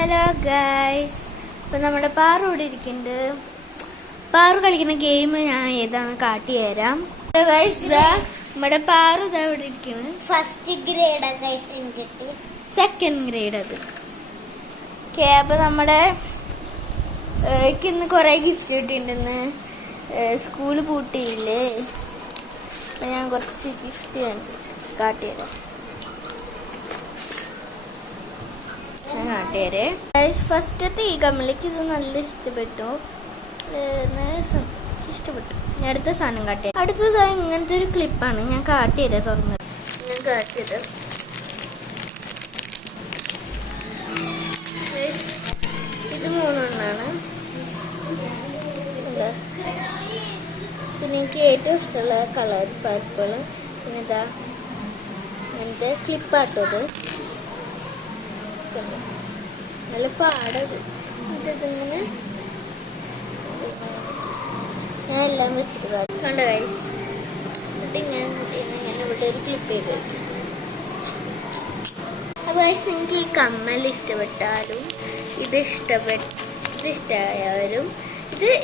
Hello guys, ഇപ്പം നമ്മുടെ പാറു ഇവിടെ ഇരിക്കുന്നുണ്ട്. പാറു കളിക്കുന്ന ഗെയിം ഞാൻ ഏതാണെന്ന് കാട്ടി തരാം. ഹലോ ഗൈസ്, ഇതാ നമ്മുടെ പാറു ഇതാ ഇവിടെ ഇരിക്കുന്നത്. ഫസ്റ്റ് ഗ്രേഡാ ഗൈസ്, എനിക്ക് സെക്കൻഡ് ഗ്രേഡ് അത്. ഓക്കെ, അപ്പം നമ്മുടെ ഇന്ന് കുറേ ഗിഫ്റ്റ് കിട്ടിയിട്ടുണ്ടെന്ന്. സ്കൂള് പൂട്ടിയില്ലേ, ഞാൻ കുറച്ച് ഗിഫ്റ്റ് കാട്ടി തരാം. ഫസ്റ്റത്തെ ഈ കമ്മലിക്ക് ഇത് നല്ല ഇഷ്ടപ്പെട്ടു. അടുത്ത സാധനം കാട്ടിയത് അടുത്തതായി ഇങ്ങനത്തെ ഒരു ക്ലിപ്പാണ്. ഞാൻ കാട്ടിയത് തുറന്നത് ഞാൻ കാട്ടിയത് ഇത് 3 എണ്ണമാണ്. പിന്നെ എനിക്ക് ഏറ്റവും ഇഷ്ടമുള്ള കളർ പർപ്പിൾ. പിന്നെ ഇതാ ഇങ്ങനത്തെ ക്ലിപ്പാട്ടത് നല്ല പാടത്. ഇതിങ്ങനെ ഞാൻ എല്ലാം വെച്ചിട്ട് കണ്ട വയസ്സ്. എന്നിട്ട് ഇങ്ങനെ ഇവിടെ ഒരു ക്ലിപ്പ് ചെയ്ത് വെക്കും. അപ്പോൾ വയസ്സ് നിങ്ങൾക്ക് ഈ കമ്മൽ ഇഷ്ടപ്പെട്ടാലും ഇത്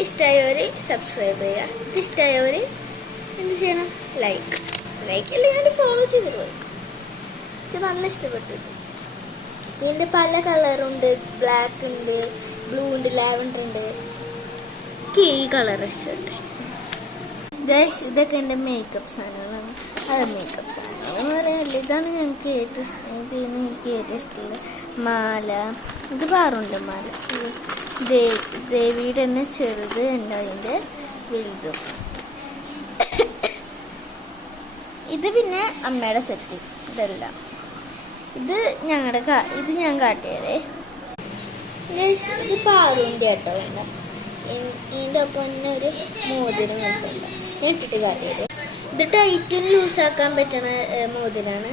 ഇഷ്ടമായവർ സബ്സ്ക്രൈബ് ചെയ്യുക. ഇത് ഇഷ്ടമായവർ എന്ത് ചെയ്യണം? ലൈക്ക് അല്ലെങ്കിൽ ഫോളോ ചെയ്തിട്ട് പോയി. ഇത് നല്ല ഇഷ്ടപ്പെട്ടു. ഇതിൻ്റെ പല കളറുണ്ട്. ബ്ലാക്ക് ഉണ്ട്, ബ്ലൂ ഉണ്ട്, ലാവൻഡർ ഉണ്ട്. എനിക്ക് ഈ കളർ ഇഷ്ടമുണ്ട്. ഇതൊക്കെ എൻ്റെ മേക്കപ്പ് സാധനങ്ങളാണ്. അത് മേക്കപ്പ് സാധനങ്ങളെന്ന് പറയാനില്ല. ഇതാണ് ഞങ്ങൾക്ക് ഏറ്റവും ഇഷ്ടം. പിന്നെ എനിക്ക് ഏറ്റവും ഇഷ്ടമുള്ള മാല. ഇത് പാറുണ്ട് മാല. ദേവിയുടെ തന്നെ ചെറുത് ഉണ്ട്, അതിൻ്റെ വലുതും. ഇത് പിന്നെ അമ്മയുടെ സെറ്റ്. ഇതെല്ലാം ഇത് ഞാൻ കാട്ടിയതേ. ഇത് പാറുണ്ട് കേട്ടോ. ഇതിൻ്റെ ഒപ്പം തന്നെ ഒരു മോതിരം കിട്ടുന്നുണ്ട്. ഞാൻ ഇട്ടിട്ട് കാട്ടിയത്. ഇത് ടൈറ്റും ലൂസാക്കാൻ പറ്റണ മോതിരാണ്.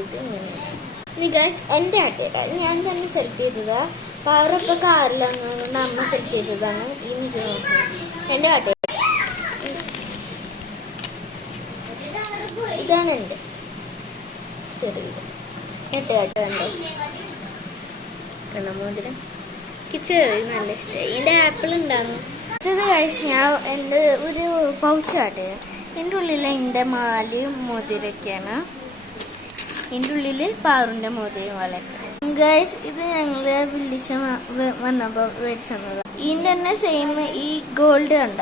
ഇത് ഇങ്ങനെ ഗൈസ് എൻ്റെ ആട്ടിയതാ. ഞാൻ തന്നെ സെലക്ട് ചെയ്തതാ. പാറൊപ്പം കാറിലാണെന്നുകൊണ്ട് അമ്മ സെലക്ട് ചെയ്തതാണ്. ഈ മിക്ക എൻ്റെ ആട്ടിയത്. ഇതാണ് എൻ്റെ ചെറിയത്. മോതിരം ചെറിയ നല്ല ഇഷ്ടമായി. എൻ്റെ ആപ്പിൾ ഉണ്ടായിരുന്നു. ഇത് കഴിച്ച് ഞാൻ എൻ്റെ ഒരു പൗച്ച് കാട്ടിയത്. എൻ്റെ ഉള്ളിൽ എൻ്റെ മാലയും മോതിരൊക്കെയാണ്. എൻ്റെ ഉള്ളിൽ പാറുൻ്റെ മോതിരം വളയൊക്കെ. ഗൈസ്, ഇത് ഞങ്ങൾ വിളിച്ച വന്നപ്പോൾ മേടിച്ചു തന്നതാണ്. ഇതിൻ്റെ തന്നെ സെയിം ഈ ഗോൾഡ് കണ്ട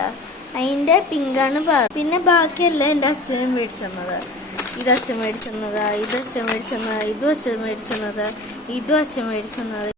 അതിൻ്റെ പിങ്കാണ് പാറു. പിന്നെ ബാക്കിയെല്ലാം എൻ്റെ അച്ഛനും മേടിച്ചു തന്നതാണ്. ഇത് അച്ഛൻ മേടിച്ചെന്നതാ, ഇത് അച്ഛൻ മേടിച്ചെന്നതാ, ഇതും അച്ഛൻ മേടിച്ചെന്നതാ, ഇതും അച്ഛൻ മേടിച്ചെന്നതാ.